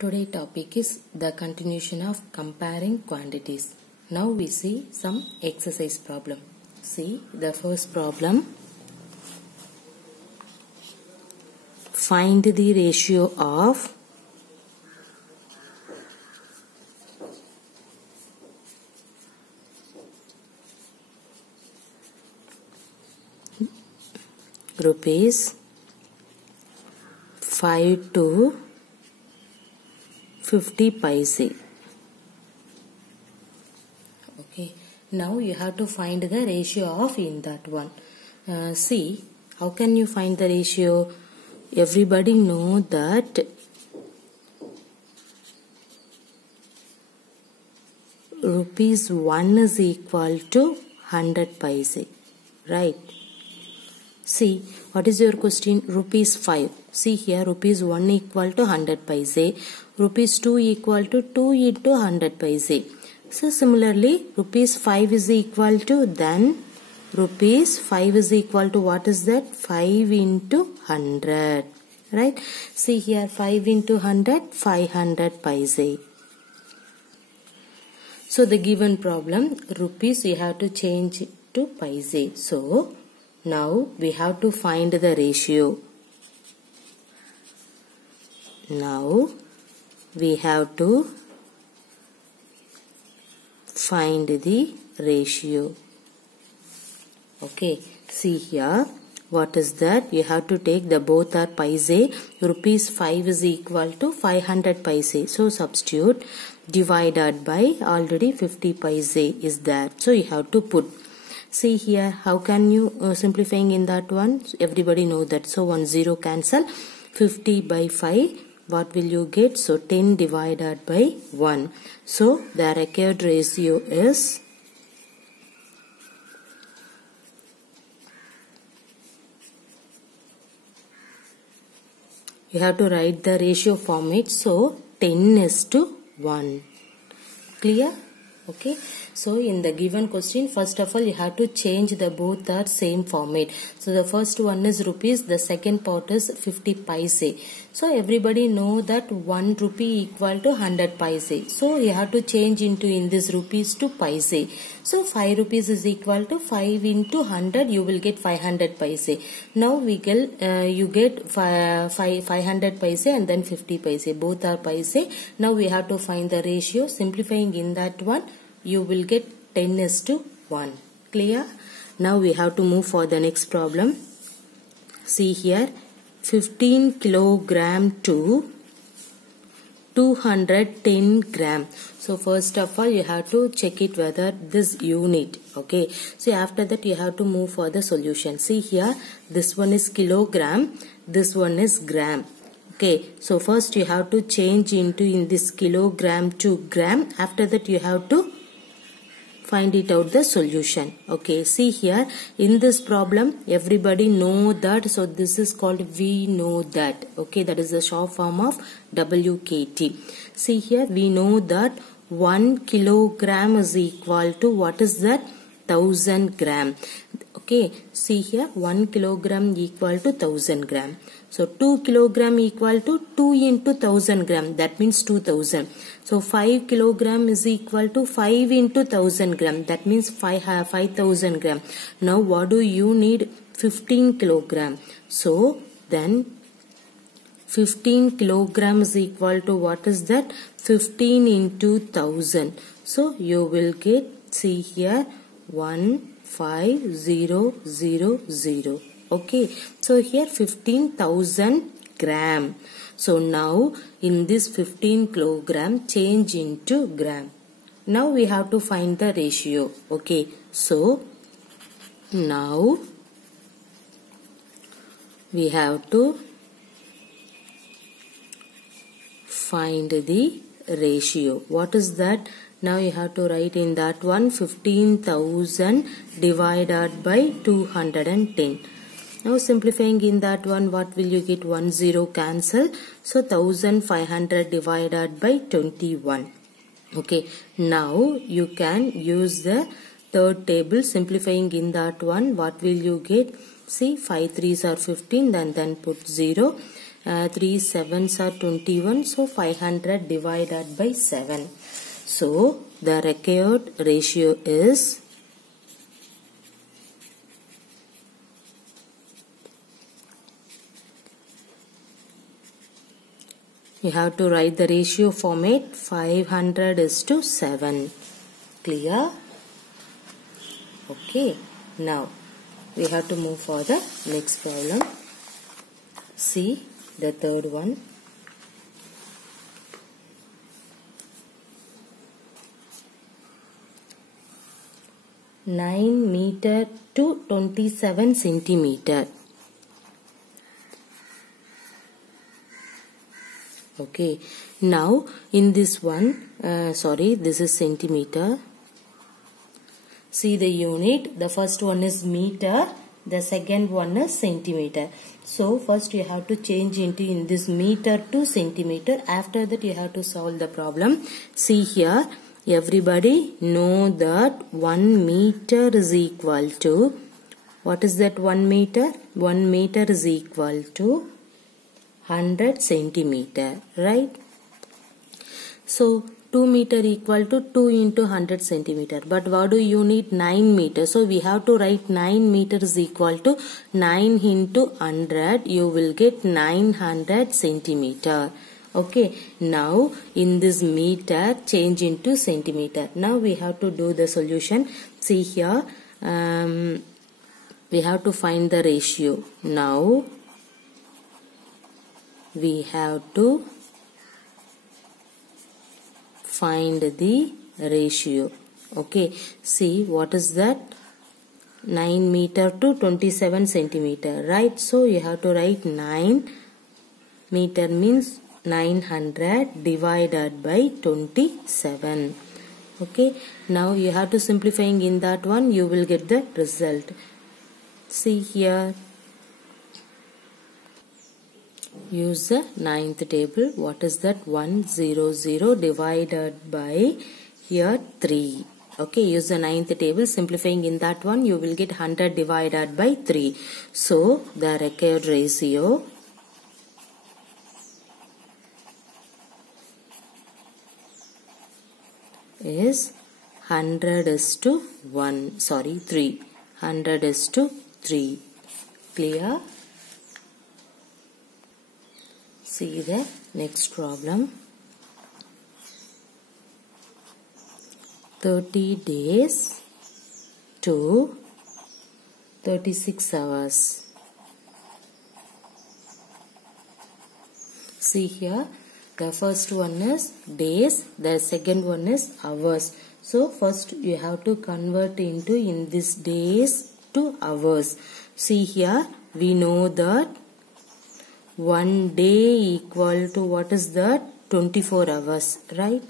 Today topic is the continuation of comparing quantities. Now we see some exercise problem. See the first problem. Find the ratio of rupees 5 to 50 paise. Okay, now you have to find the ratio of in that one. See, how can you find the ratio? Everybody know that rupees 1 is equal to 100 paise, right? See, what is your question? Rupees 5. See here, rupees 1 equal to 100 paise. Rupees 2 equal to 2 into 100 paise. So, similarly, rupees 5 is equal to, then rupees 5 is equal to what is that? 5 into 100. Right? See here, 5 into 100, 500 paise. So, the given problem, rupees you have to change to paise. So, now we have to find the ratio. Now we have to find the ratio. Okay, see here. What is that? You have to take the both are paise. Rupees 5 is equal to 500 paise. So substitute, divided by already 50 paise is there. So you have to put. See here, how can you simplifying in that one? Everybody know that. So 1 0 cancel. 50 by 5, what will you get? So 10 divided by 1. So the required ratio is you have to write the ratio format. So 10 is to 1. Clear? Okay, so in the given question, first of all you have to change the both are same format. So the first one is rupees, the second part is 50 paise. So everybody know that 1 rupee equal to 100 paise. So you have to change into in this rupees to paise. So 5 rupees is equal to 5 into 100, you will get 500 paise. Now we get you get 500 paise and then 50 paise. Both are paise. Now we have to find the ratio. Simplifying in that one, you will get 10 is to 1. Clear? Now we have to move for the next problem. See here, 15 kilogram to 210 gram. So first of all you have to check it whether this unit. Okay, so after that you have to move for the solution. See here, this one is kilogram, this one is gram. Okay, so first you have to change into in this kilogram to gram. After that you have to find it out the solution. Okay, see here in this problem everybody know that, so this is called we know that. Okay, that is the short form of WKT. See here, we know that 1 kilogram is equal to what is that? 1000 gram. Okay, see here 1 kilogram equal to 1000 gram. So 2 kilogram equal to 2 into 1000 gram, that means 2000. So 5 kilogram is equal to 5 into 1000 gram, that means 5000 gram. Now what do you need? 15 kilogram. So then 15 kilogram is equal to what is that? 15 into 1000. So you will get, see here, 15000. Okay, so here 15,000 gram. So now in this 15 kilogram change into gram. Now we have to find the ratio. Okay, so now we have to find the ratio. What is that? Now you have to write in that one 15,000 divided by 210. Now simplifying in that one, what will you get? 1 0 cancel. So 1500 divided by 21. Okay, now you can use the third table. Simplifying in that one, what will you get? See, 5 3s are 15, then put 0. 3 sevens are 21. So 500 divided by 7. So the required ratio is you have to write the ratio format 500:7. Clear? Okay. Now we have to move for the next problem. See the third one. (9 meter to 27 centimeter). Okay, now in this one, this is centimeter. See the unit, the first one is meter, the second one is centimeter. So first you have to change into in this meter to centimeter. After that you have to solve the problem. See here, everybody know that 1 meter is equal to, what is that 1 meter? 1 meter is equal to 100 centimeter, right? So 2 meter equal to 2 into 100 centimeter. But what do you need? 9 meter. So we have to write 9 meter is equal to 9 into 100. You will get 900 centimeter. Okay. Now in this meter change into centimeter. Now we have to do the solution. See here. We have to find the ratio. Now we have to find the ratio. Okay, see what is that? 9 meter to 27 centimeter, right? So you have to write 9 meter means 900 divided by 27. Okay, now you have to simplifying in that one, you will get the result. See here. Use the ninth table. What is that? 100 divided by here 3. Okay, use the ninth table. Simplifying in that one, you will get 100 divided by 3. So the required ratio is 3. 100:3. Clear? See the next problem. 30 days to 36 hours. See here, the first one is days, the second one is hours. So first you have to convert into in this days to hours. See here, we know that 1 day equal to what is that? 24 hours, right?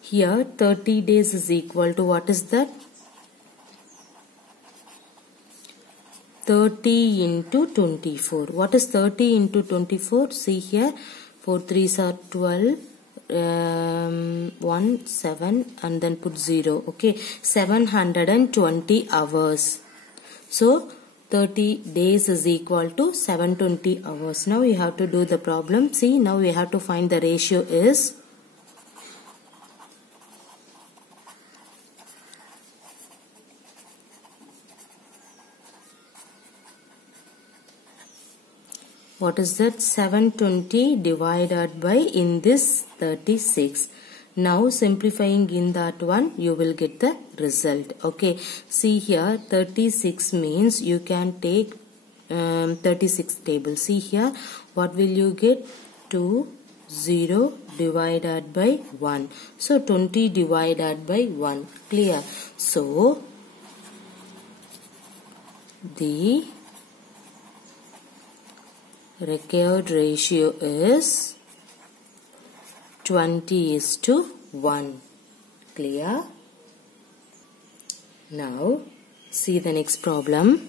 Here 30 days is equal to what is that? 30 into 24. What is 30 into 24? See here, 4 3s are 12. 1 7 and then put 0. Okay, 720 hours. So 30 days is equal to 720 hours. Now you have to do the problem. See, now we have to find the ratio is what is that? 720 divided by in this 36. Now simplifying in that one, you will get the result. Okay, see here 36 means you can take 36 table. See here, what will you get? 2 0 divided by 1. So 20 divided by 1. Clear? So the required ratio is 20:1. Clear? Now see the next problem.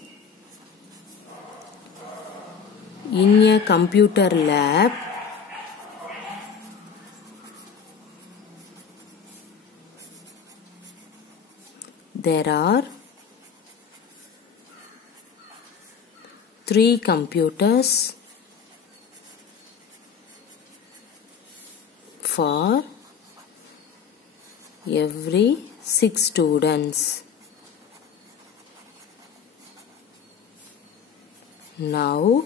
In a computer lab, there are 3 computers for every 6 students. Now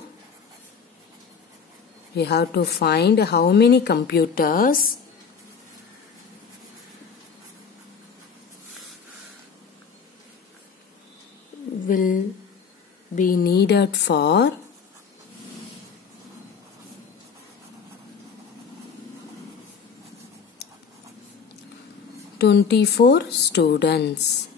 we have to find how many computers will be needed for 24 students.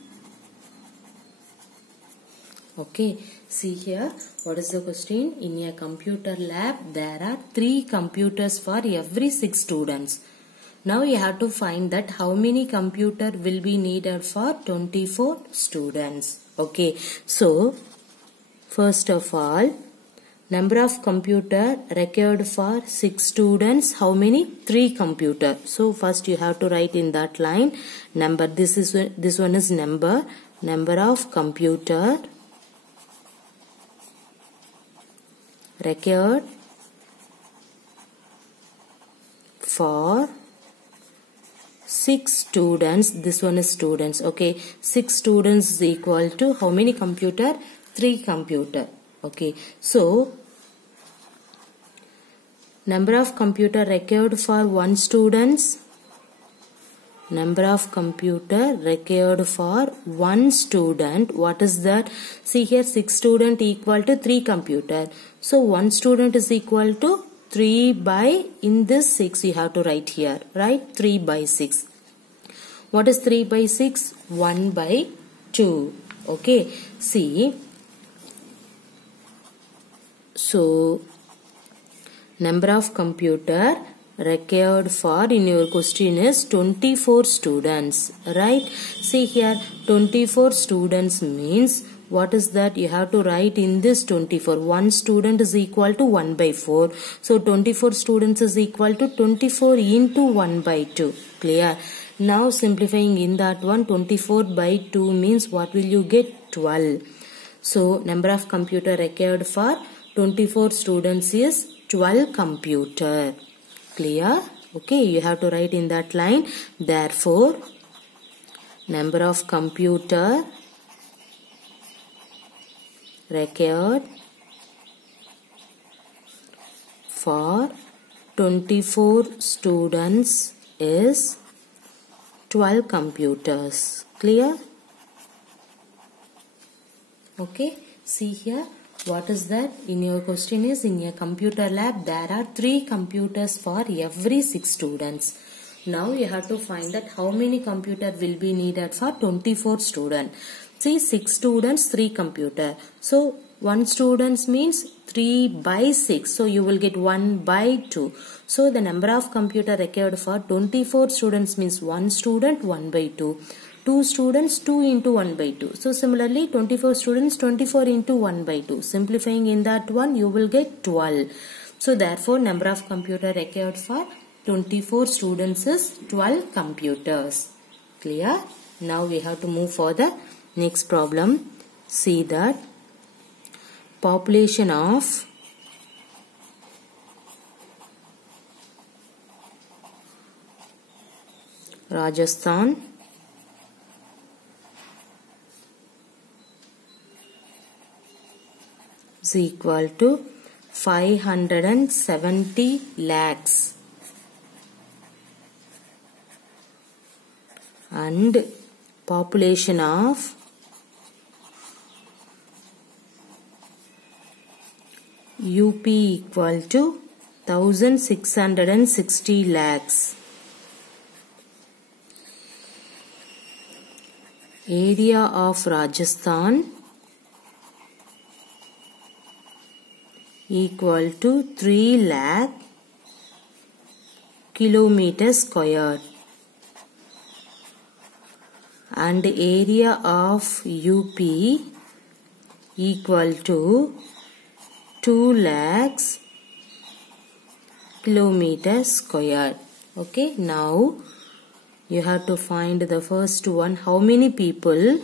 Okay, see here, what is the question? In a computer lab, there are 3 computers for every 6 students. Now you have to find that how many computers will be needed for 24 students. Okay, so first of all, number of computer required for 6 students, how many? 3 computer. So first you have to write in that line number. This one is number of computer required for 6 students. This one is students. Okay, 6 students is equal to how many computer? 3 computer. Okay, so number of computer required for 1 students. Number of computer required for 1 student. What is that? See here, 6 student equal to 3 computer. So 1 student is equal to 3 by, in this 6 you have to write here, right? 3 by 6. What is 3 by 6? 1 by 2. Okay, see. So number of computer required for in your question is 24 students, right? See here, 24 students means what is that? You have to write in this 24. 1 student is equal to 1 by 4. So 24 students is equal to 24 into 1 by 2. Clear? Now simplifying in that one, 24 by 2 means what will you get? 12. So number of computer required for 24 students is 12 computer. Clear? Okay, you have to write in that line. Therefore, number of computer required for 24 students is 12 computers. Clear? Okay, see here. What is that? In your question is, in a computer lab, there are 3 computers for every 6 students. Now you have to find that how many computer will be needed for 24 students. See, 6 students, 3 computer. So 1 students means 3 by 6. So you will get 1 by 2. So the number of computer required for 24 students means 1 student, 1 by 2. 2 students, 2 into 1 by 2. So similarly, 24 students, 24 into 1 by 2. Simplifying in that one, you will get 12. So therefore, number of computer required for 24 students is 12 computers. Clear? Now we have to move for the next problem. See that population of Rajasthan is equal to 570 lakhs and population of UP equal to 1660 lakhs. Area of Rajasthan equal to 3 lakh kilometers square and area of UP equal to 2 lakhs kilometers square. Okay, now you have to find the first one. How many people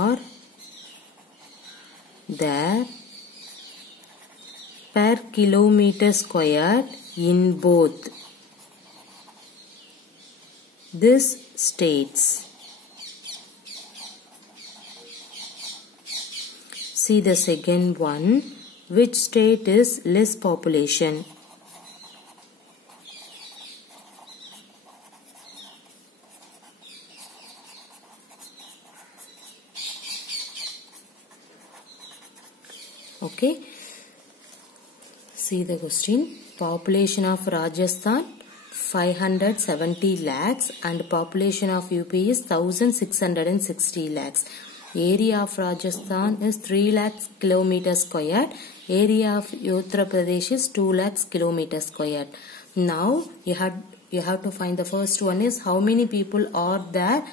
are there per kilometer square in both these states. See the second one. Which state is less population? Okay. See the question. Population of Rajasthan 570 lakhs and population of UP is 1660 lakhs. Area of Rajasthan is 3 lakhs kilometer squared. Area of Uttar Pradesh is 2 lakhs kilometer squared. Now you have to find the first one is how many people are there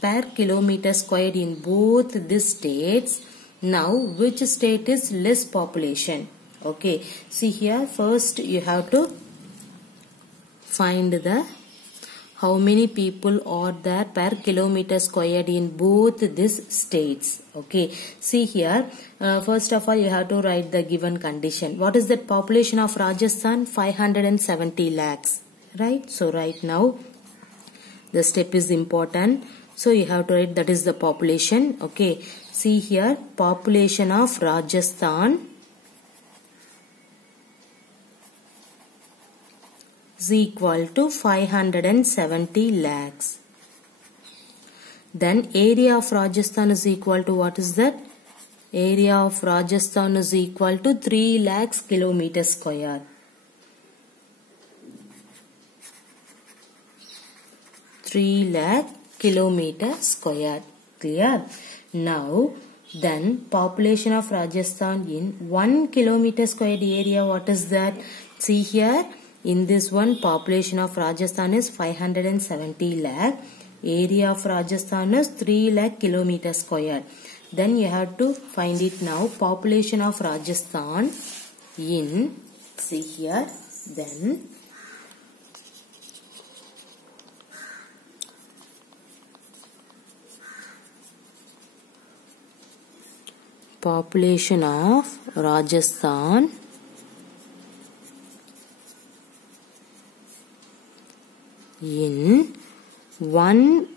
per kilometer squared in both these states. Now which state is less population? Okay, see here first you have to find the how many people are there per kilometer squared in both these states. Okay, see here first of all you have to write the given condition. What is the population of Rajasthan? 570 lakhs, right? So right now the step is important, so you have to write that is the population. Okay, see here population of Rajasthan is equal to 570 lakhs. Then area of Rajasthan is equal to what is that? Area of Rajasthan is equal to 3 lakhs kilometer square. Kilometer square. Clear? Now then population of Rajasthan in 1 kilometer squared area, what is that? See here in this one population of Rajasthan is 570 lakh. Area of Rajasthan is 3 lakh kilometer square. Then you have to find it now. Population of Rajasthan in, see here, then population of Rajasthan in 1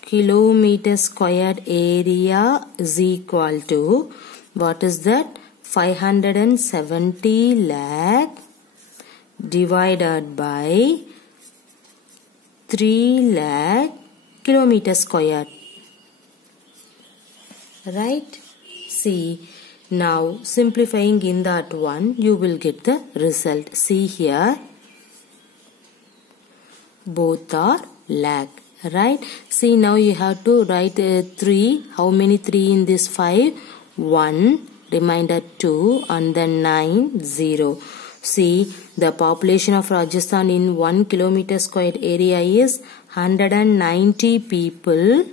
kilometer squared area is equal to what is that? 570 lakh divided by 3 lakh kilometer squared. Right? See, now simplifying in that one you will get the result. See here both are lakh, right? See now you have to write 3. How many 3 in this 5? 1, remainder 2 and then 9, 0. See the population of Rajasthan in 1 kilometer squared area is 190 people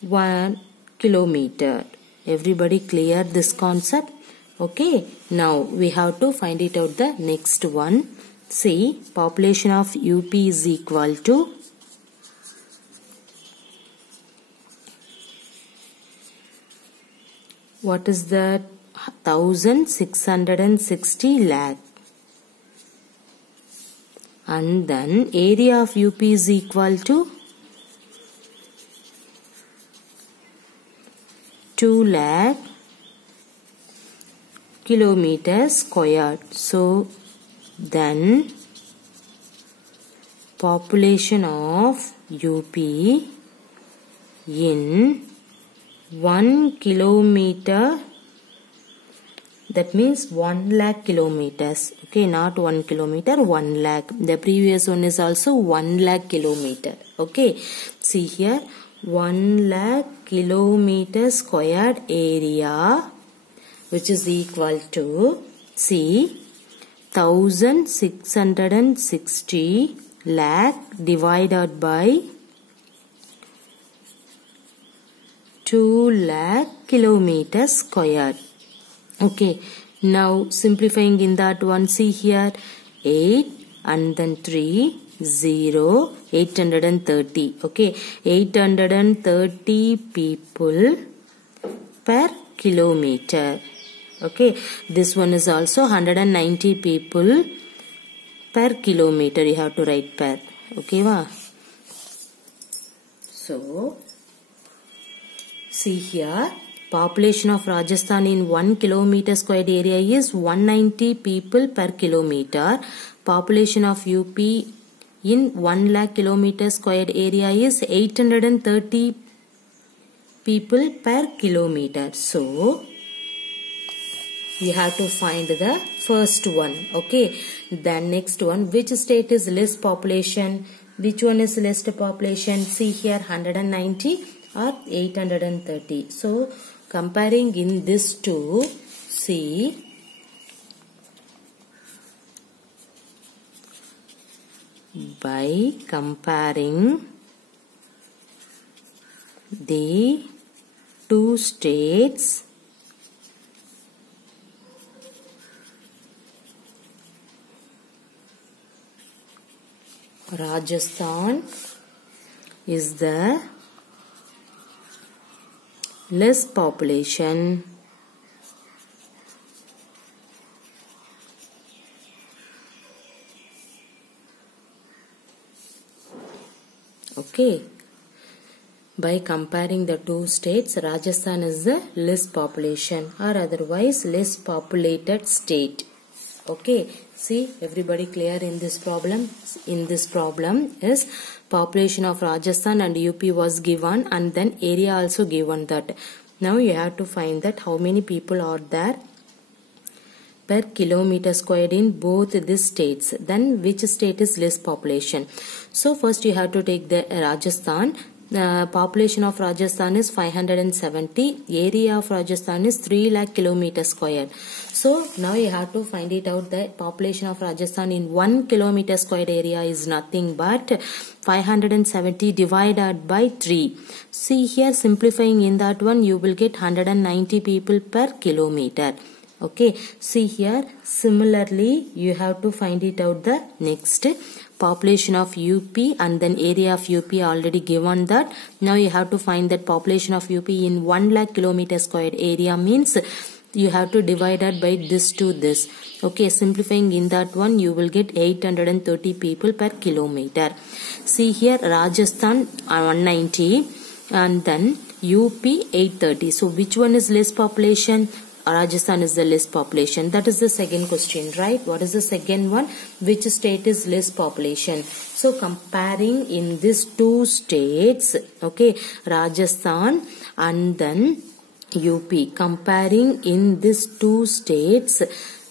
1 kilometer. Everybody clear this concept? Okay, now we have to find it out the next one. See, population of UP is equal to what is that? 1660 lakh. And then area of UP is equal to 2 lakh kilometers squared. So then population of UP in 1 kilometer, that means 1 lakh kilometers. Okay, not 1 kilometer, 1 lakh. The previous one is also 1 lakh kilometer. Okay, see here 1 lakh kilometer squared area which is equal to, see, 1660 lakh divided by 2 lakh kilometers squared. Okay, now simplifying in that one, see here 8 and then 3 0, 830. Okay, 830 people per kilometer. Okay, this one is also 190 people per kilometer. You have to write per. Okay, va? So, see here, population of Rajasthan in 1 kilometer squared area is 190 people per kilometer. Population of UP in 1 lakh kilometer squared area is 830 people per kilometer. So, you have to find the first one. Okay. Then next one, which state is less population? Which one is less population? See here, 190 or 830. So, comparing in this two, see, by comparing the two states, Rajasthan is the less population. Okay. By comparing the two states, Rajasthan is the less population or otherwise less populated state. Okay, see, everybody clear in this problem? In this problem is population of Rajasthan and UP was given and then area also given that. Now you have to find that how many people are there per kilometer squared in both these states. Then which state is less population? So first you have to take the Rajasthan. The population of Rajasthan is 570. Area of Rajasthan is 3 lakh kilometer squared. So now you have to find it out. The population of Rajasthan in 1 kilometer squared area is nothing but 570 divided by 3. See here, simplifying in that one, you will get 190 people per kilometer. Okay, see here, similarly you have to find it out the next population of UP and then area of UP already given that. Now you have to find that population of UP in 1 lakh kilometer squared area means you have to divide it by this to this. Okay, simplifying in that one, you will get 830 people per kilometer. See here, Rajasthan 190 and then UP 830. So which one is less population? Rajasthan is the less population. That is the second question, right? What is the second one? Which state is less population? So comparing in these two states, okay, Rajasthan and then UP. Comparing in these two states,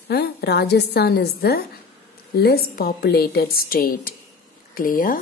Rajasthan is the less populated state. Clear?